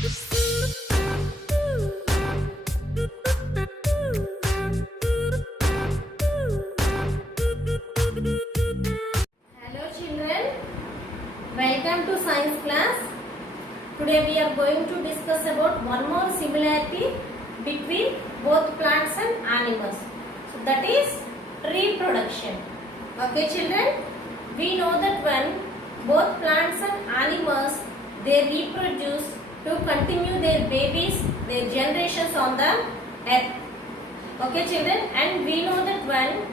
Hello children, welcome to science class. Today we are going to discuss about one more similarity between both plants and animals. So that is reproduction. Okay children, we know that when both plants and animals they reproduce to continue their babies, their generations on the earth. Okay children, and we know that when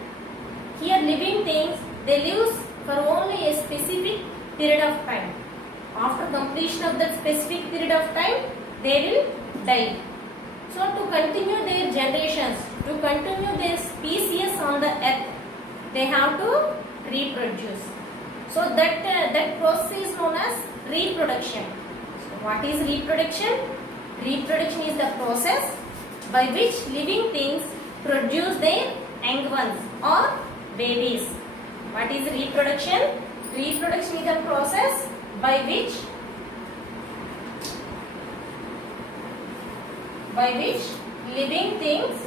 here living things they live for only a specific period of time. After completion of that specific period of time, they will die. So to continue their generations, to continue their species on the earth, they have to reproduce. So that process is known as reproduction. So what is reproduction? Reproduction is the process by which living things produce their young ones or babies. What is reproduction? Reproduction is the process by which living things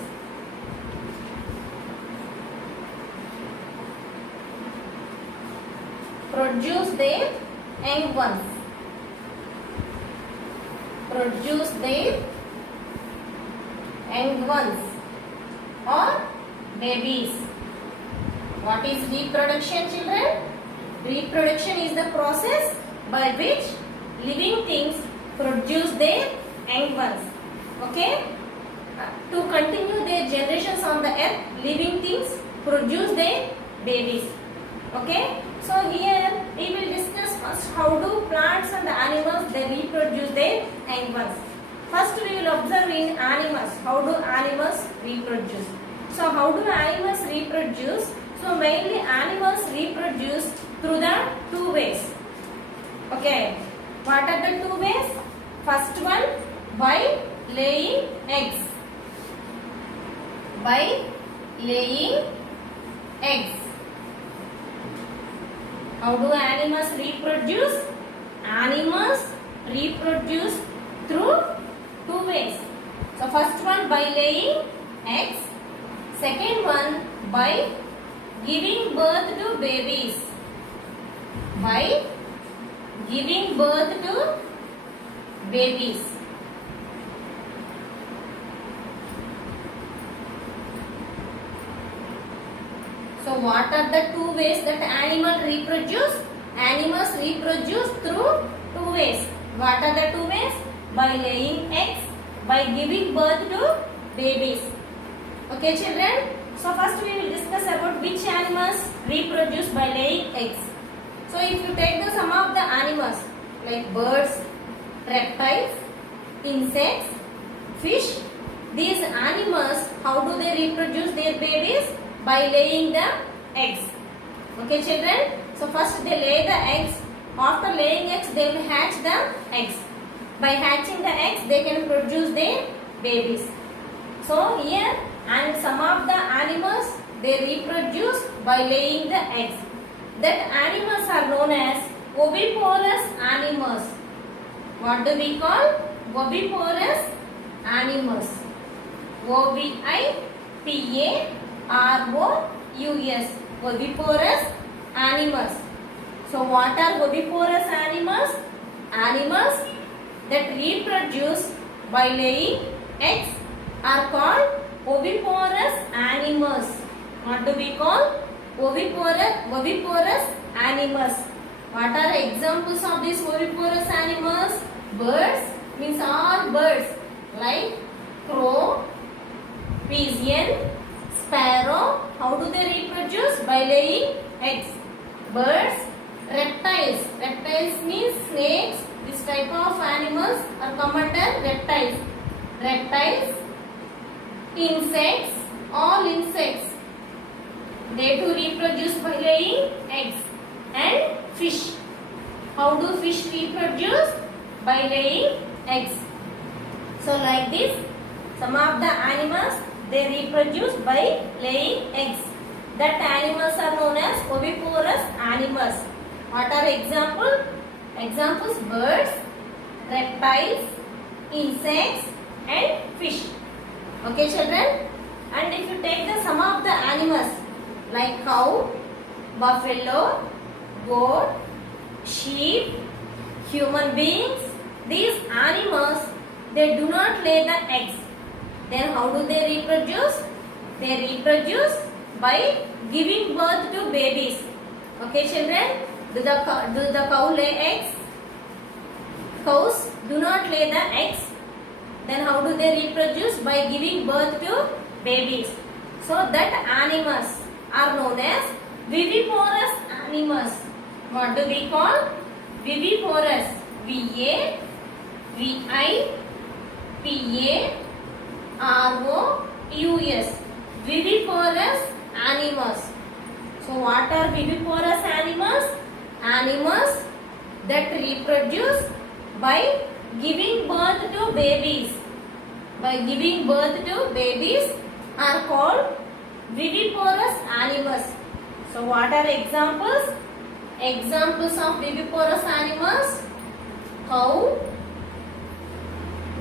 produce their young ones. Produce their young ones or babies. What is reproduction children? Reproduction is the process by which living things produce their young ones. Okay? To continue their generations on the earth, living things produce their babies. Okay? So here we will discuss first how do plants and animals they reproduce their young ones. First we will observe in animals. How do animals reproduce? So how do animals reproduce? So mainly animals reproduce through the two ways. Okay. What are the two ways? First one, by laying eggs. By laying eggs. How do animals reproduce? Animals reproduce through two ways. So first one by laying eggs. Second one by giving birth to babies. By giving birth to babies. So what are the two ways that animals reproduce? Animals reproduce through two ways. What are the two ways? By laying eggs, by giving birth to babies. Okay children? So first we will discuss about which animals reproduce by laying eggs. So if you take the some of the animals like birds, reptiles, insects, fish, these animals, how do they reproduce their babies? By laying the eggs. Okay children? So first they lay the eggs. After laying eggs they will hatch the eggs. By hatching the eggs they can produce their babies. So here and some of the animals they reproduce by laying the eggs. That animals are known as oviparous animals. What do we call? Oviparous animals. O-V-I-P-A-R-O-U-S. Oviparous animals. So what are oviparous animals? Animals that reproduce by laying eggs are called oviparous animals. What do we call? Oviparous animals. What are examples of these oviparous animals? Birds means all birds like crow, pigeon, sparrow. How do they reproduce? By laying eggs. Birds. Reptiles. Reptiles means snakes. This type of animals are come under reptiles. Reptiles. Insects. All insects. They too reproduce by laying eggs. And fish. How do fish reproduce? By laying eggs. So like this, some of the animals they reproduce by laying eggs. That animals are known as oviparous animals. What are examples? Examples: birds, reptiles, insects and fish. Okay children, and if you take the some of the animals like cow, buffalo, goat, sheep, human beings, these animals, they do not lay the eggs. Then how do they reproduce? They reproduce by giving birth to babies. Okay children, do the cow lay eggs? Cows do not lay the eggs. Then how do they reproduce? By giving birth to babies. So that animals are known as viviparous animals. What do we call? Viviparous. V-A-V-I-P-A-R-O-U-S. Viviparous animals. So what are viviparous animals? Animals that reproduce by giving birth to babies. By giving birth to babies are called viviparous animals. So what are examples? Examples of viviparous animals: cow,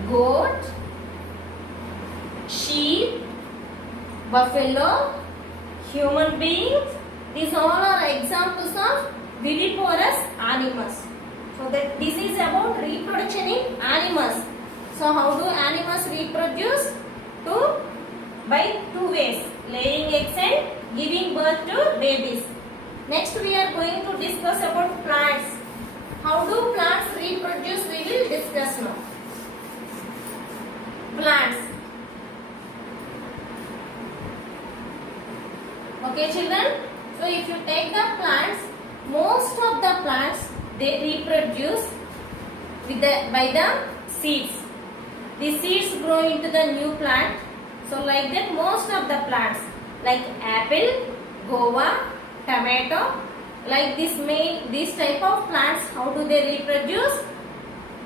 goat, sheep, buffalo, human beings. These all are examples of viviparous animals. So that this is about reproduction in animals. So how do animals reproduce? By two ways: laying eggs and giving birth to babies. Next we are going to discuss about plants. How do plants reproduce? We will discuss now. Plants. Okay children. So if you take the plants, most of the plants they reproduce by the seeds. The seeds grow into the new plant. So like that most of the plants like apple, guava, tomato, like this type of plants, how do they reproduce?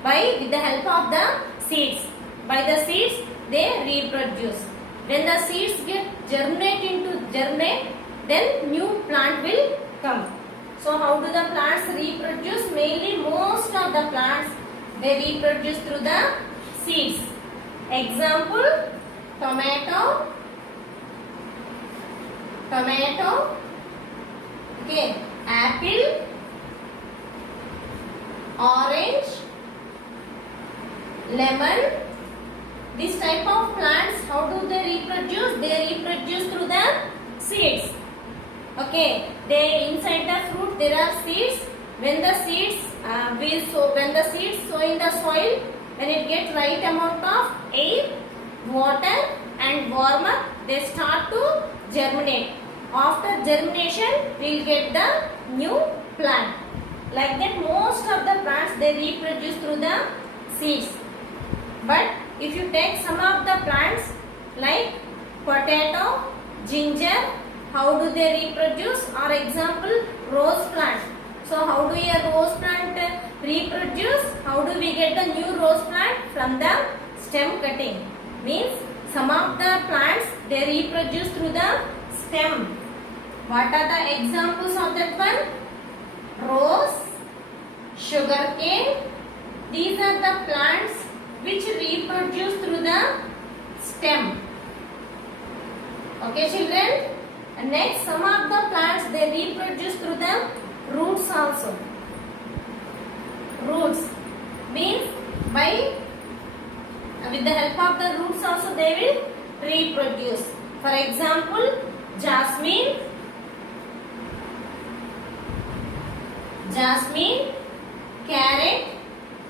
With the help of the seeds. By the seeds they reproduce. When the seeds get germinate, then new plant will come. So how do the plants reproduce? Mainly most of the plants they reproduce through the seeds. Example: tomato, okay, apple, orange, lemon. This type of plants, how do they reproduce? They reproduce through the seeds. Okay, inside the fruit there are seeds. When the seeds sow in the soil, when it gets right amount of air, water and warmer, they start to germinate. After germination, we will get the new plant. Like that, most of the plants they reproduce through the seeds. But if you take some of the plants like potato, ginger, how do they reproduce? Or example, rose plant. So how do a rose plant reproduce? How do we get the new rose plant? From the stem cutting. Means some of the plants they reproduce through the stem. What are the examples of that one? Rose, sugarcane. These are the plants which reproduce through the stem. Okay children? And next, some of the plants they reproduce through the roots also. Roots means with the help of the roots also they will reproduce. For example, jasmine, carrot.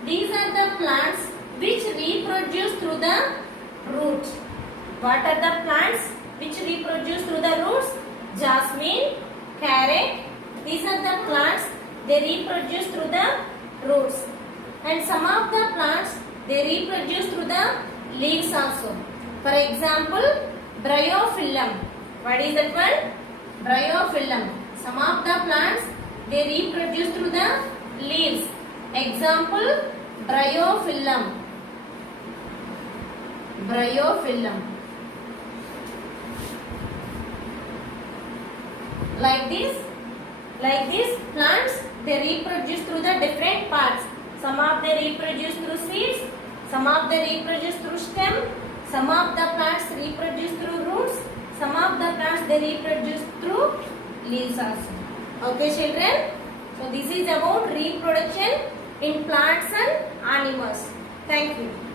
These are the plants which reproduce through the roots. What are the plants which reproduce through the roots? Jasmine, carrot. These are the plants they reproduce through the roots. And some of the plants they reproduce through the leaves also. For example, bryophyllum. What is that one? Bryophyllum. Some of the plants they reproduce through the leaves. Example, bryophyllum. Like this plants they reproduce through the different parts. Some of they reproduce through seeds, Some of them reproduce through stem, some of the plants reproduce through roots, some of the plants they reproduce through leaves also. Okay children, so this is about reproduction in plants and animals. Thank you.